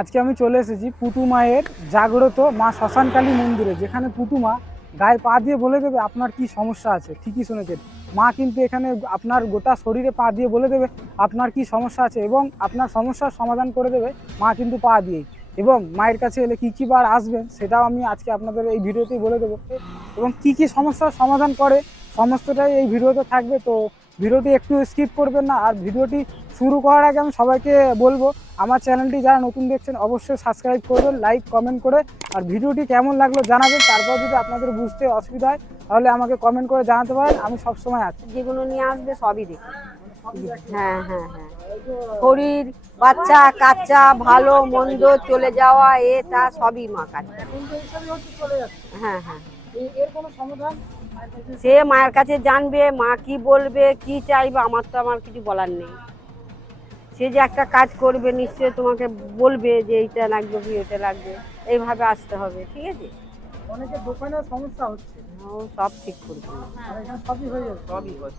আজকে আমি চলে এসেছি পুতু মায়ের জাগ্রত মা শ্মশানকালী মন্দিরে, যেখানে পুতু মা গায়ে পা দিয়ে বলে দেবে আপনার কি সমস্যা আছে। ঠিকই শুনেছেন, মা কিন্তু এখানে আপনার গোটা শরীরে পা দিয়ে বলে দেবে আপনার কি সমস্যা আছে এবং আপনার সমস্যার সমাধান করে দেবে মা কিন্তু পা দিয়েই। এবং মায়ের কাছে এলে কী কী বার আসবেন সেটাও আমি আজকে আপনাদের এই ভিডিওতেই বলে দেবো, এবং কী কী সমস্যার সমাধান করে সমস্তটাই এই ভিডিওতে থাকবে। তো ভিডিওটি একটু স্কিপ করবেন না। আর ভিডিওটি শুরু করার আগে আমি সবাইকে বলবো, আমার চ্যানেলটি যারা নতুন দেখছেন অবশ্যই সাবস্ক্রাইব করবেন, লাইক কমেন্ট করে। আর ভিডিওটি কেমন লাগলো জানাবেন। তারপর যদি আপনাদের বুঝতে অসুবিধা হয় তাহলে আমাকে কমেন্ট করে জানাতে পারেন, আমি সবসময় আছি। যেগুলো নিয়ে আসবে সবই দেখি। হ্যাঁ হ্যাঁ হ্যাঁ, শরীর, বাচ্চা কাচ্চা, ভালো মন্দ, চলে যাওয়া, এটা সবই মা কাছে। হ্যাঁ হ্যাঁ, এর কোনো সমাধান সে মায়ের কাছে জানবে, মা কি বলবে, কি চাইবে, আমার কিছু বলার নেই। সে যে একটা কাজ করবে নিশ্চয়ই তোমাকে বলবে যে এইটা লাগবে কি ওইটা লাগবে, এইভাবে আসতে হবে। ঠিক আছে, অনেকের দোকানের সমস্যা হচ্ছে, ও সব ঠিক করবে। আর এখানে সবই হয়ে যাবে। সবই হয়।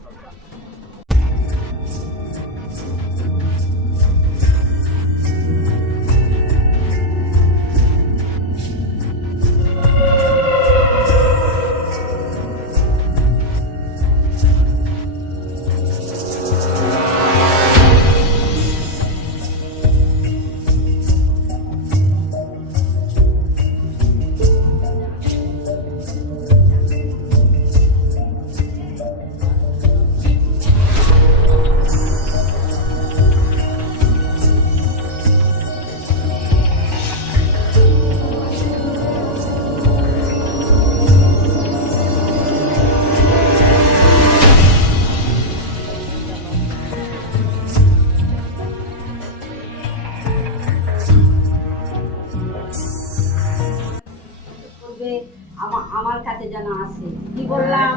আমার কাছে যেন আসে। কি বললাম,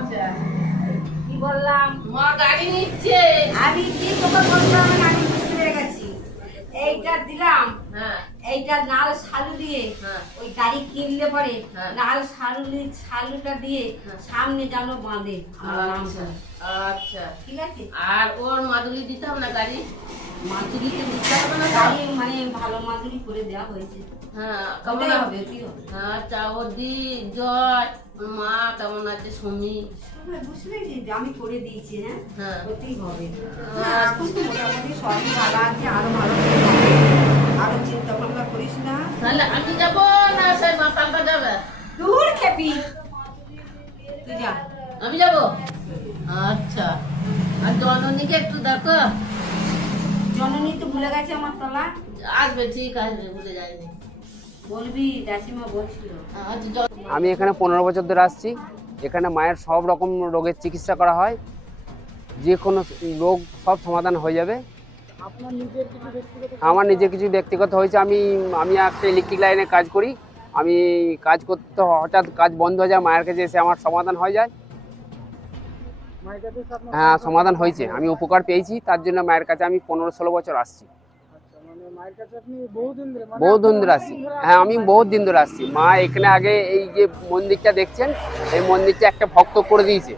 কি বললাম, মা গাড়ি নিচ্ছে। আমি কি তোকে বললাম, আমি বুঝতে পেরে গেছি। এইটা দিলাম, এইটা নাল শালু দিয়ে ওই গাড়ি কিনলে পরে নাল শালুটা দিয়ে সামনে যেন বাঁধে। আচ্ছা, ঠিক আছে। আর ওর মাদুলি দিতাম না গাড়ি? মাদুরিতে দিতে হবে না, গাড়ি মানে ভালো মাদুরি করে দেওয়া হয়েছে। হ্যাঁ, কেমন হবে, কি হবে। আচ্ছা, ও দি জয়, মা কেমন আছে শুনি। বুঝতে পেরেছি, আমি করে দিয়েছি। হ্যাঁ, করতেই হবে। এখন তো মোটামুটি সবই ভালো আছে, আরো ভালো হবে। আরো চিন্তা ভাবনা করিস না। তাহলে আমি যাবো না সেই মা কালকা যাবে? দূর খেপি, তুই যা। আমি যাবো। আচ্ছা, আর জননীকে একটু দেখো। জননী তো ভুলে গেছে আমার তলা। আসবে, ঠিক আসবে, ভুলে যায়নি। বলবি দাসিমা বলছিল। আচ্ছা, আমি এখানে 15 বছর ধরে আসছি। এখানে মায়ের সব রকম রোগের চিকিৎসা করা হয়, যে কোনো রোগ সব সমাধান হয়ে যাবে। আপনার নিজের কিছু ব্যক্তিগত আমার নিজের কিছু ব্যক্তিগত হয়েছে, আমি একটা ইলেকট্রিক লাইনে কাজ করি। আমি কাজ করতে হঠাৎ কাজ বন্ধ হয়ে যায়, মায়ের কাছে এসে আমার সমাধান হয়ে যায়। মায়ের কাছে এসে আপনার হ্যাঁ, সমাধান হয়েছে, আমি উপকার পেয়েছি। তার জন্য মায়ের কাছে আমি 15-16 বছর আসছি। আচ্ছা, মানে মায়ের কাছে আপনি বহুদিন ধরে, মানে বহুত দিন ধরে আপনার আসছি। অনেকদিন ধরে হ্যাঁ, আসছেন আমি মায়ের বহুত কাছে। দিন ধরে আসছি। মা এখানে আগে এই যে মন্দিরটা দেখছেন, এই মন্দিরটা একটা ভক্ত করে দিয়েছে।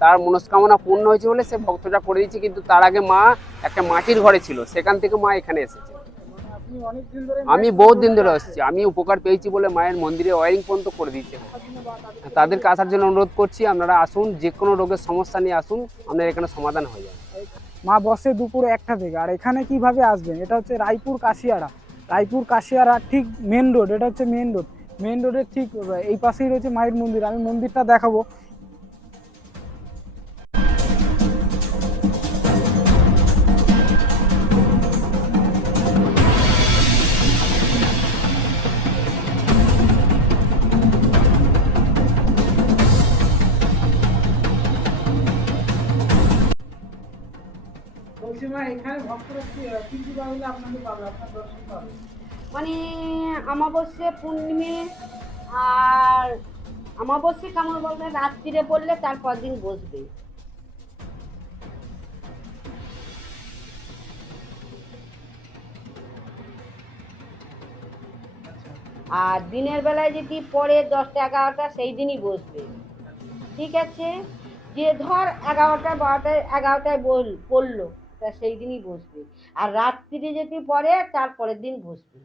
তার মনস্কামনা পূর্ণ হয়েছে বলে সে ভক্তটা করে দিয়েছে। কিন্তু তার আগে মা একটা মাটির ঘরে ছিল, সেখান থেকে মা এখানে এসেছে। মানে আপনি অনেকদিন ধরে আমি বহুত দিন ধরে আসছি, আমি উপকার পেয়েছি বলে মায়ের মন্দিরে ওয়ারিং পর্যন্ত করে দিয়েছে। তাদেরকে আসার জন্য অনুরোধ করছি, আপনারা আসুন, যে কোনো রোগের সমস্যা নিয়ে আসুন, আপনার এখানে সমাধান হয়ে যাবে। মা বসে দুপুর 1টা থেকে। আর এখানে কিভাবে আসবেন, এটা হচ্ছে রায়পুর কাশিয়াড়া। রায়পুর কাশিয়াড়া ঠিক মেন রোড, এটা হচ্ছে মেন রোড। মেন রোডের ঠিক এই পাশেই রয়েছে মায়ের মন্দির। আমি মন্দিরটা দেখাবো। বলছি মা, এখানে ভক্তরা কি কি পাবে আপনাদের পাবে, আপনার দর্শন পাবে? মানে অমাবস্যা পূর্ণিমে, আর অমাবস্যা কেমন বলবে, রাত্রিরে পড়লে তারপর দিন বসবে। আর দিনের বেলায় যদি পড়ে 10টা 11টা, সেই দিনই বসবে। ঠিক আছে, যে ধর 11টা 12টায় 11টায় পড়লো, তা সেই দিনই বসবে। আর রাত্রিরে যদি পড়ে তার পরের দিন বসবে।